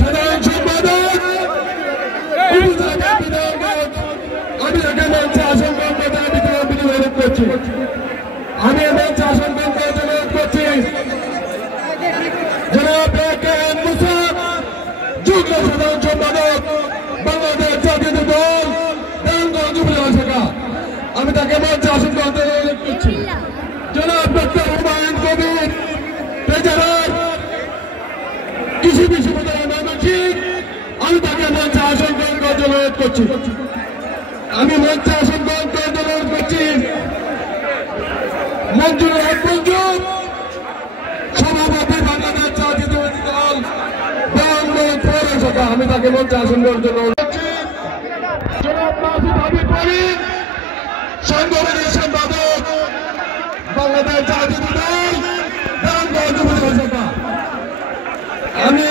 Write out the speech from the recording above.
সাধারণ সম্পাদক আমি একে মঞ্চে আসন গ্রহণ বিতরণ করছি। আমি মঞ্চে আসন গ্রহণ করতে অনুরোধ করছি জনাব এম মুসা, যুগ্ম সাধারণ সম্পাদক বাংলাদেশ জাতীয় দল নারায়ণগঞ্জ উপজেলা শাখা। আমি তাকে মঞ্চে আসন গ্রহণ করতে অনুরোধ করছি। জনাব ডক্টর হুমায়ুন কবির, ট্রেজারার কৃষি বিশ্ববিদ্যালয় ময়মনসিংহ, আমি তাকে মঞ্চে আসন গ্রহণ করতে অনুরোধ করছি। আমি মঞ্চে আসন গ্রহণ করতে অনুরোধ করছি মঞ্জুর হক মঞ্জু, সভাপতি বাংলাদেশ জাতীয় দল নারায়ণগঞ্জ পৌর শাখা। আমি তাকে মঞ্চে আসন গ্রহণ করতে অনুরোধ করছি। জনাব মাসুদ হাবিব করিম, সাংগঠনিক সম্পাদক বাংলাদেশ জাতীয় দল নারায়ণগঞ্জ উপজেলা শাখা। আমি